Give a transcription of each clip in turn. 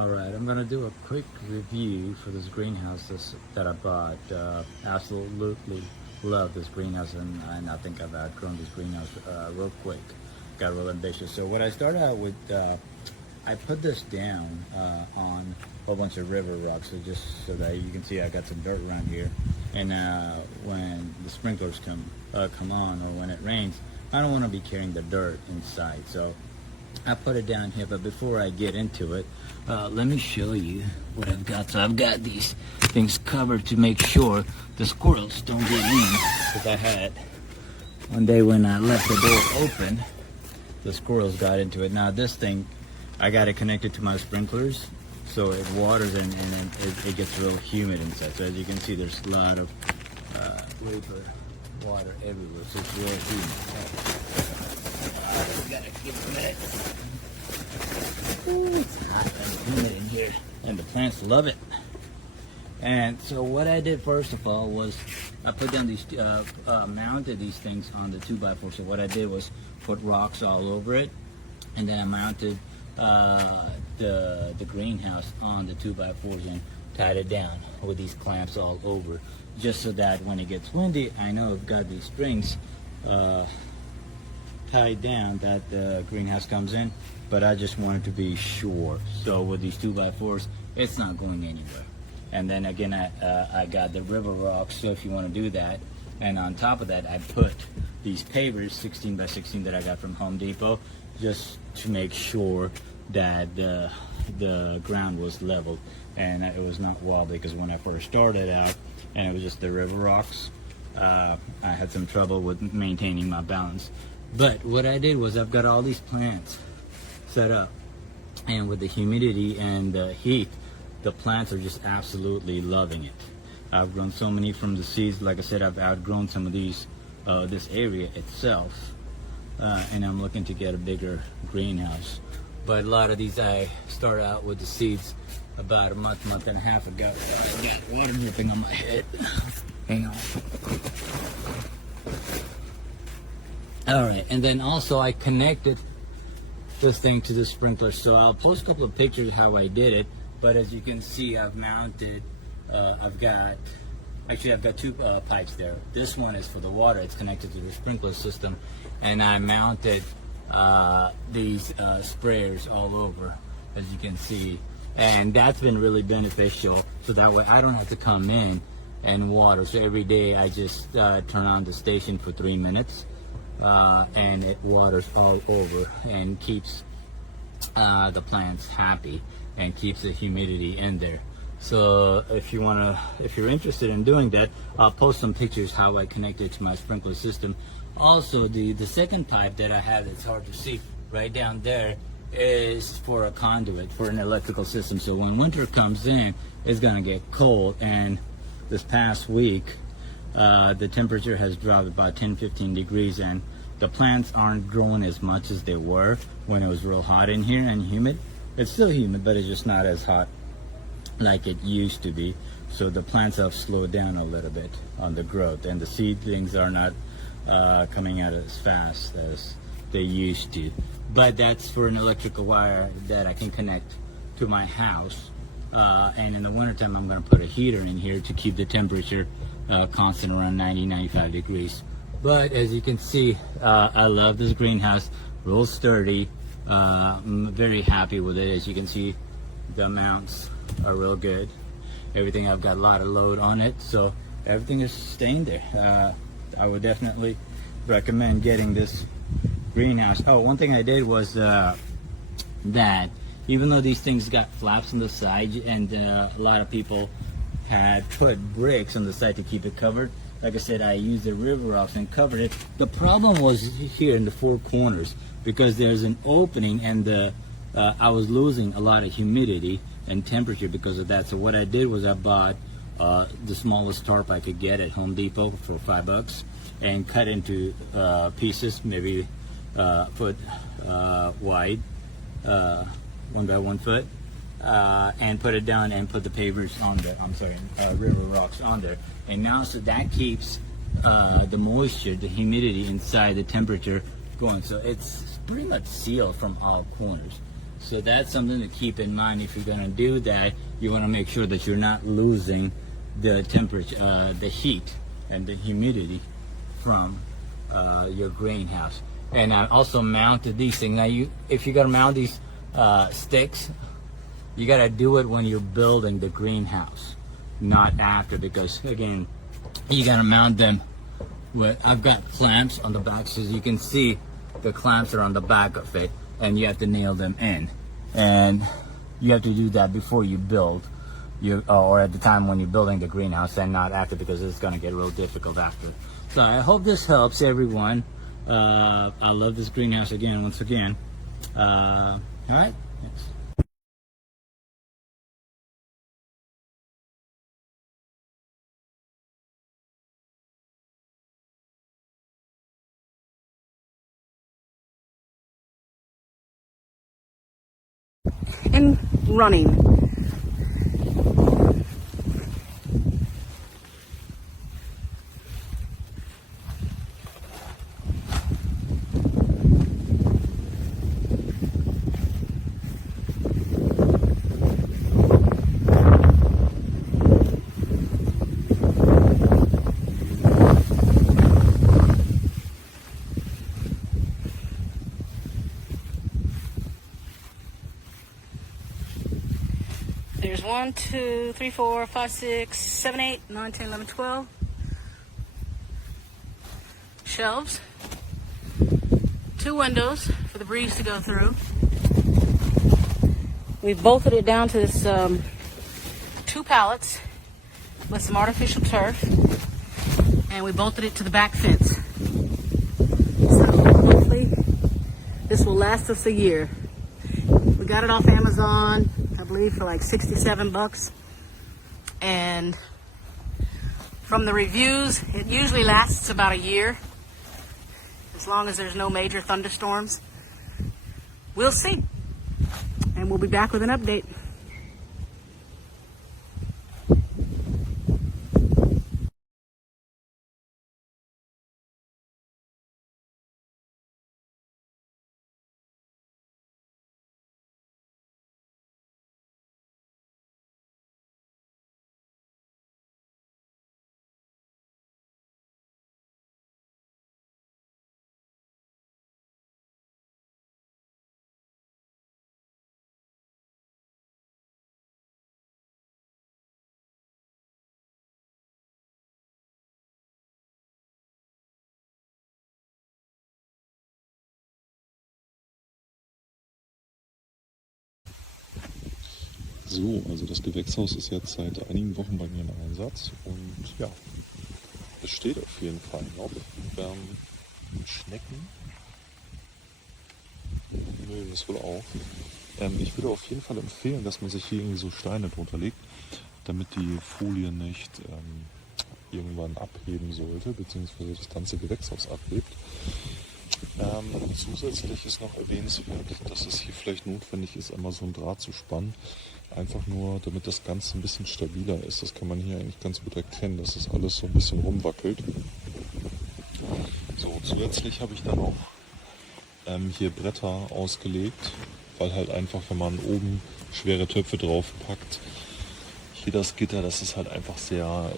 Alright, I'm gonna do a quick review for this greenhouse that I bought. Absolutely love this greenhouse, and I think I've outgrown this greenhouse real quick. Got real ambitious. So what I started out with, I put this down on a whole bunch of river rocks, so just so that you can see I got some dirt around here. And when the sprinklers come on, or when it rains, I don't want to be carrying the dirt inside. So I put it down here, but before I get into it, let me show you what I've got. So I've got these things covered to make sure the squirrels don't get in. Because I had one day when I left the door open, the squirrels got into it. Now this thing, I got it connected to my sprinklers, so it waters and it gets real humid inside. So as you can see, there's a lot of vapor, water everywhere, so it's real humid. Gotta keep it. Ooh, it's hot and humid in here, and the plants love it. And so what I did first of all was I put down these, mounted these things on the 2x4. So what I did was put rocks all over it, and then I mounted the greenhouse on the 2x4s and tied it down with these clamps all over, just so that when it gets windy, I know I've got these strings tied down that the greenhouse comes in, but I just wanted to be sure. So with these 2x4s, it's not going anywhere. And then again, I got the river rocks, so if you want to do that. And on top of that, I put these pavers, 16x16 that I got from Home Depot, just to make sure that the ground was leveled and it was not wobbly, because when I first started out and it was just the river rocks, I had some trouble with maintaining my balance. But what I did was I've got all these plants set up, and with the humidity and the heat, the plants are just absolutely loving it. I've grown so many from the seeds. Like I said, I've outgrown some of these, this area itself, and I'm looking to get a bigger greenhouse. But a lot of these I started out with the seeds about a month and a half ago. I got water dripping on my head. Hang on. Alright, and then also I connected this thing to the sprinkler. So I'll post a couple of pictures of how I did it. But as you can see, I've mounted, I've got two pipes there. This one is for the water. It's connected to the sprinkler system. And I mounted these sprayers all over, as you can see. And that's been really beneficial. So that way I don't have to come in and water. So every day I just turn on the station for 3 minutes. And it waters all over and keeps the plants happy and keeps the humidity in there. So if you're interested in doing that, I'll post some pictures how I connect it to my sprinkler system. Also, the second pipe that I have that's hard to see right down there is for a conduit for an electrical system. So when winter comes in, it's gonna get cold, and this past week the temperature has dropped about 10-15 degrees, and the plants aren't growing as much as they were when it was real hot in here and humid. It's still humid, but it's just not as hot like it used to be. So the plants have slowed down a little bit on the growth, and the seedlings are not coming out as fast as they used to. But that's for an electrical wire that I can connect to my house. And in the wintertime, I'm going to put a heater in here to keep the temperature constant around 90-95 degrees. But as you can see, I love this greenhouse, real sturdy. I'm very happy with it. As you can see, the mounts are real good. Everything, I've got a lot of load on it, so everything is staying there. I would definitely recommend getting this greenhouse. Oh, one thing I did was that even though these things got flaps on the side, and a lot of people had put bricks on the side to keep it covered, like I said, I used the river rocks and covered it. The problem was here in the four corners, because there's an opening, and I was losing a lot of humidity and temperature because of that. So what I did was I bought the smallest tarp I could get at Home Depot for $5, and cut into pieces, maybe foot wide, 1 by 1 foot, and put it down and put the pavers on there. I'm sorry, river rocks on there. And now, so that keeps the moisture, the humidity inside, the temperature going. So it's pretty much sealed from all corners. So that's something to keep in mind. If you're going to do that, you want to make sure that you're not losing the temperature, the heat and the humidity from your greenhouse. And I also mounted these things. Now, if you're going to mount these sticks, you got to do it when you're building the greenhouse, not after, because again, you got to mount them with, I've got clamps on the back, so as you can see, the clamps are on the back of it, and you have to nail them in. And you have to do that before you build, or at the time when you're building the greenhouse, and not after, because it's going to get real difficult after. So I hope this helps everyone. I love this greenhouse once again. All right. Thanks. And running. There's 1, 2, 3, 4, 5, 6, 7, 8, 9, 10, 11, 12 shelves, 2 windows for the breeze to go through. We've bolted it down to this 2 pallets with some artificial turf, and we bolted it to the back fence. So hopefully this will last us a year. We got it off Amazon, I believe, for like 67 bucks. And from the reviews, it usually lasts about a year, as long as there's no major thunderstorms. We'll see. And we'll be back with an update. So, also das Gewächshaus ist jetzt seit einigen Wochen bei mir im Einsatz und ja, es steht auf jeden Fall noch. Schnecken mögen es wohl auch. Ich würde auf jeden Fall empfehlen, dass man sich hier irgendwie so Steine drunter legt, damit die Folie nicht irgendwann abheben sollte, beziehungsweise das ganze Gewächshaus abhebt. Zusätzlich ist noch erwähnenswert, dass es hier vielleicht notwendig ist, einmal so ein Draht zu spannen. Einfach nur, damit das Ganze ein bisschen stabiler ist. Das kann man hier eigentlich ganz gut erkennen, dass das alles so ein bisschen rumwackelt. So, zusätzlich habe ich dann auch hier Bretter ausgelegt, weil halt einfach, wenn man oben schwere Töpfe drauf packt, hier das Gitter, das ist halt einfach sehr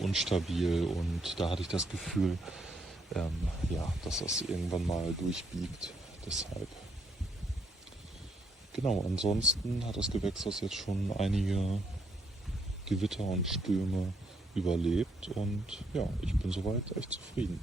unstabil, und da hatte ich das Gefühl, ja, dass das irgendwann mal durchbiegt. Deshalb. Genau, ansonsten hat das Gewächshaus jetzt schon einige Gewitter und Stürme überlebt und ja, ich bin soweit echt zufrieden.